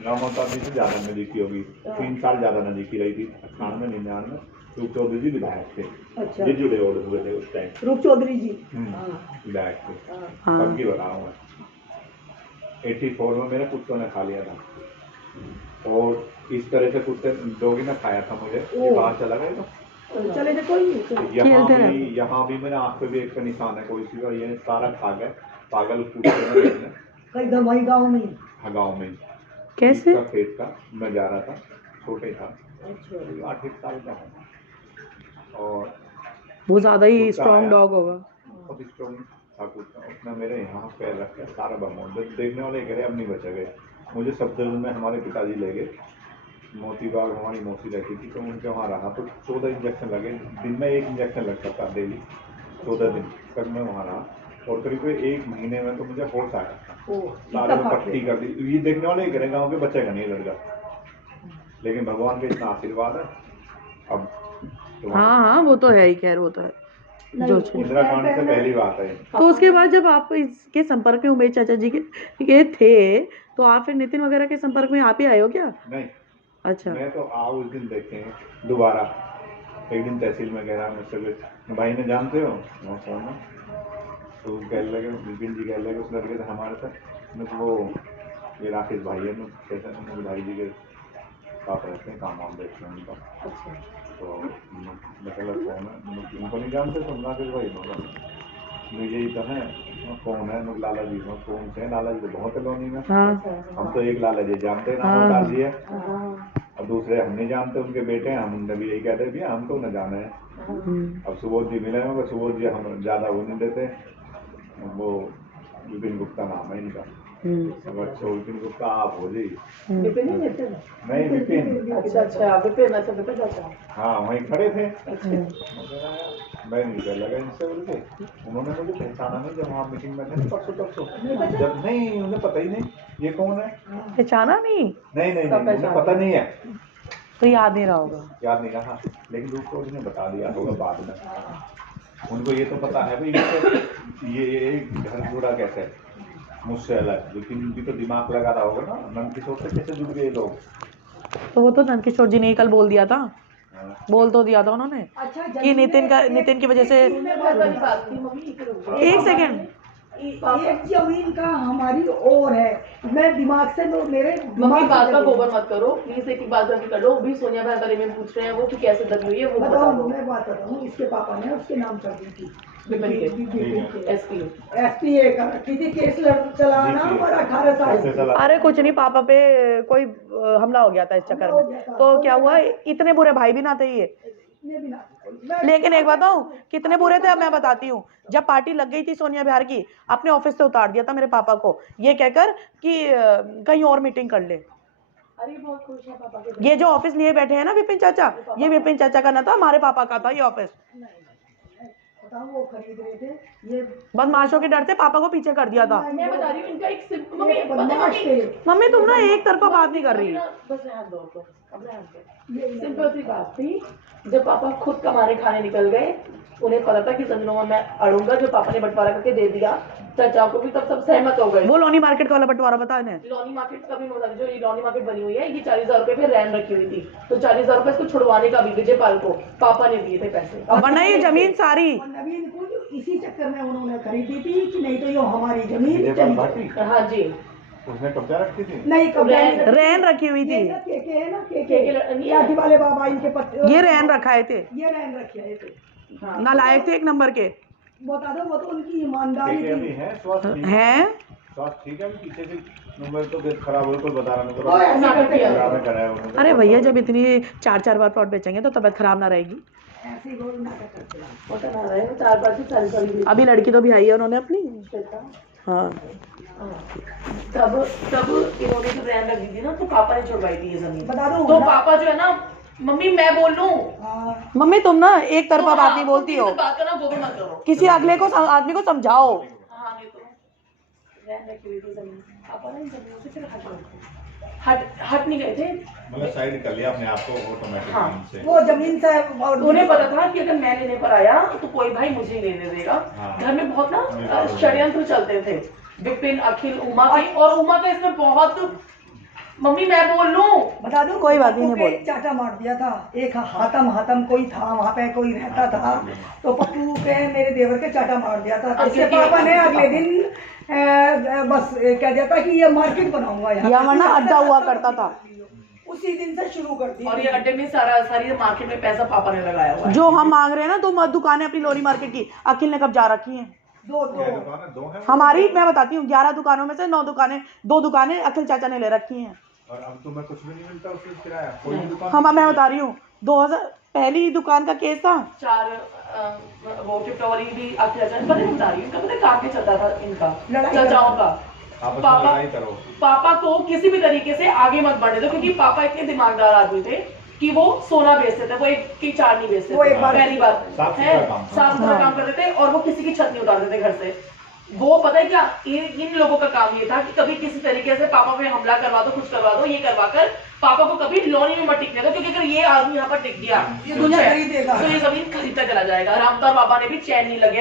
रामोता भी से ज्यादा नजदीकी होगी, 3 साल ज्यादा नजदीकी रही थी। 98 99 रूप चौधरी जी विधायक थे। अच्छा। जी जुड़े हुए थे उस टाइम। रूप चौधरी जी विधायक थे। हाँ। तब की बता रहा हूँ मैं। 84 में मेरे कुत्तों ने खा लिया था, और इस तरह से कुत्ते डॉगी ने खाया था मुझे। ये बाहर चला गया तो चले जाए कोई नहीं। यहाँ भी मेरे आँख पे भी एक निशान है कोई सी का, ये सारा खा गए पागल कुत्ते ने। कहीं वही गाँव में। हाँ गाँव में। कैसे? खेत का मैं जा रहा था, छोटे था, 8 साल का था, और वो ज्यादा ही स्ट्रॉन्ग डॉग होगा। बहुत स्ट्रॉन्ग था कुत्ता। उसने मेरे यहाँ पैर रखा, सारा बमोड़ देखने वाले कह रहे अब नहीं बचे गए। मुझे सफदरजंग में हमारे पिताजी ले गए, मोती बाग हमारी मौसी रहती थी, तो उनके वहाँ रहा तो 14 इंजेक्शन लगे। दिन में 1 इंजेक्शन लगता था डेली, 14 दिन तक मैं वहाँ रहा, और करीब 1 महीने में तो मुझे होश आया था। सारे में पट्टी कर दी। ये देखने वाले ही कह रहे गाँव के बच्चे का नहीं लड़का, लेकिन भगवान का इतना आशीर्वाद है। अब हाँ वो तो है ही, खैर वो तो है जो इंदिरा कांड से पहली बात है। तो उसके बाद जब आप इसके संपर्क में उमेश चाचा जी के थे, तो आप फिर नितिन वगैरह के संपर्क में आप ही आए हो क्या? नहीं। अच्छा। मैं तो आओ उस दिन देखे हैं दोबारा। एक दिन तहसील में कह रहा मुझसे भाई ने जानते हो कौन है, तो कह लगे विपिन जी कह लगे उस लड़के थे हमारे साथ। वो ये राकेश भाई है, कैसे मेरे भाई जी के साथ रहते हैं, काम वाम देखते हैं उनका। तो मतलब कौन है, उनको नहीं जानते तुम? राकेश भाई यही तो है। कौन है? लाला जी कौन से? लाला जी तो बहुत है लोनी में। हम तो एक लाला जी जानते हैं, नाम डाल दिए। अब दूसरे हम नहीं जानते, उनके बेटे हैं, हम उनने भी यही कहते हैं हम तो न जाने हैं। अब सुबोध जी मिले होंगे, सुबोध जी हम ज्यादा वो नहीं देते, वो विपिन गुप्ता नाम है इनका। अच्छा विपिन गुप्ता आप हो जी? विपिन नहीं विपिन। अच्छा विपिन। हाँ वहीं खड़े थे। मैं नहीं कर लगा इनसे बोल के, उन्होंने मुझे पहचाना नहीं जब वहाँ मीटिंग में थे परसों जब नहीं उन्हें पता ही नहीं ये कौन है। पहचाना नहीं? नहीं उन्हें पता नहीं है, तो याद नहीं रहा होगा। याद नहीं रहा, लेकिन दूसरों ने बता दिया होगा बाद में। उनको ये तो पता है भाई ये घर जुड़ा कैसे मुझसे अलग, लेकिन उनकी तो दिमाग लगा रहा होगा ना नंदकिशोर से कैसे जुड़ गए लोग। तो वो तो नंदकिशोर जी ने ही कल बोल दिया था, बोल तो दिया था उन्होंने कि नितिन की वजह से। एक सेकेंड, एक जमीन का हमारी और है, मैं दिमाग से मेरे मम्मी बात का गोबर मत करो प्लीज, एक बात जल्दी कर लो। भी सोनिया बहन बारे में पूछ रहे हैं वो कि कैसे दबी हुई है वो बताओ। मैं बात कर रहा हूँ, इसके पापा ने उसके नाम कर दी थी एसपी केस चलाना और 18 साल। अरे कुछ नहीं, पापा पे कोई हमला हो गया था इस चक्कर में, तो क्या हुआ, इतने बुरे भाई भी ना थे ये। लेकिन एक बताऊं कितने बुरे थे, अब मैं बताती हूँ। जब पार्टी लग गई थी सोनिया बिहार की, अपने ऑफिस से उतार दिया था मेरे पापा को, ये कहकर कि कहीं और मीटिंग कर ले। अरे बहुत खुश है पापा के। ये जो ऑफिस लिए बैठे हैं ना विपिन चाचा, ये विपिन चाचा का ना था, हमारे पापा का था ये ऑफिस। वो खरीद रहे थे, ये बदमाशों के डर से पापा को पीछे कर दिया था। मैं बता रही हूँ इनका एक मम्मी तुम ना एक तरफा बात नहीं कर रही। सिंपल सी बात थी, जब पापा खुद कमाने खाने निकल गए, उन्हें पता था कि जमीनों में मैं अड़ूंगा, जो पापा ने बंटवारा करके दे दिया, चाचा को भी तब सब सहमत हो गए। वो लॉनी मार्केट वाला बंटवारा पता है? लॉनी मार्केट का भी बता जो ये लॉनी मार्केट बनी हुई है, ये 40,000 रुपए पे रैन रखी हुई थी, तो 40,000 रुपए इसको छुड़वाने का भी विजयपाल को पापा ने दिए थे पैसे। वरना ये जमीन सारी नवीन को इसी चक्कर में उन्होंने खरीदी थी कि नहीं तो ये हमारी जमीन। हाँ जी, उसने कब्जा रखी थी। नहीं कब्जा रैन रखी हुई थी। के वाले बाबा इनके पत्ते ये रैन रखाए थे, ये रैन रखे थे। नालायक थे एक नंबर के। बता दो, वो तो उनकी ईमानदारी थी। है स्वास्थ्य ठीक है, पीछे से नंबर तो खराब हो कोई बता रहा नहीं। अरे भैया जब इतनी 4 बार प्लॉट बेचेंगे तो तबीयत खराब ना रहेगी। अभी लड़की तो भी आई है उन्होंने अपनी। हाँ तब इन्होंने जो रैन रखी थी ना, तो पापा ने छुड़वाई थी ये जमीन। बता दो तो पापा जो है ना, मम्मी मैं बोल लूं? मम्मी तुम ना एक तरफा बात नहीं बोलती हो, बात करना गोबर मत करो, किसी अगले को आदमी को समझाओ। हाँ नहीं तो रैन रखी हुई थी जमीन, पापा ने जमीन से फिर हट नहीं गए थे, मतलब साइड कर लिया अपने आप को ऑटोमेटिक। हाँ, वो जमीन से उन्हें पता था कि अगर मैं लेने पर आया तो कोई भाई मुझे ही लेने देगा। घर में बहुत ना षड्यंत्र चलते थे, विपिन, अखिल, उमा की, और उमा का इसमें बहुत मम्मी मैं बोल लूं। बता दूं, कोई बात नहीं, पप्पू बोल। के चाचा मार दिया था। एक हातम कोई था वहाँ पे, कोई रहता था, तो पप्पू के मेरे देवर के चाटा मार दिया था। तो इसके पापा ने अगले दिन बस कह दिया था कि ये मार्केट बनाऊंगा यहाँ। या वरना अड्डा हुआ करता था। उसी दिन से शुरू कर दी। और ये अड्डे में सारी मार्केट में पैसा पापा ने लगाया हुआ है। जो हम मांग रहे हैं ना, दो दुकानें अपनी लोरी मार्केट की अखिल ने कब जा रखी हैं। दो दो है हमारी मैं बताती हूँ 11 दुकानों में से 2 दुकानें अखिल चाचा ने ले रखी हैं। और अब तुम्हें कुछ भी नहीं मिलता उससे किराया, कोई भी दुकान हम मैं बता रही हूँ 2000 पहली दुकान का केस था। 4 वो गिफ्ट वाली भी आखिर पता नहीं बता रही हूँ, इनका पता है काम क्या चलता था इनका लड़ाई चाचाओं का। आपस में पापा लड़ाई करो। पापा को किसी भी तरीके से आगे मत बढ़ने दो, क्योंकि पापा इतने दिमागदार आदमी थे कि वो सोना बेचते थे, वो एक की 4 नहीं बेचते वो थे। एक बार पहली बात साफ है, सुथरा काम। साफ सुथरा काम करते थे और वो किसी की छत नहीं उतारते थे घर से। वो पता है क्या, इन लोगों का काम ये था कि कभी किसी तरीके से पापा पे हमला करवा दो, कुछ करवा दो, ये करवा कर पापा को कभी लोन में मत टिकने दो, क्योंकि अगर ये आदमी यहाँ पर टिक गया ये दुनिया कुछ है, खरीदेगा। तो ये जमीन खरीदता चला जाएगा। रामदार बाबा ने भी चैन नहीं लगे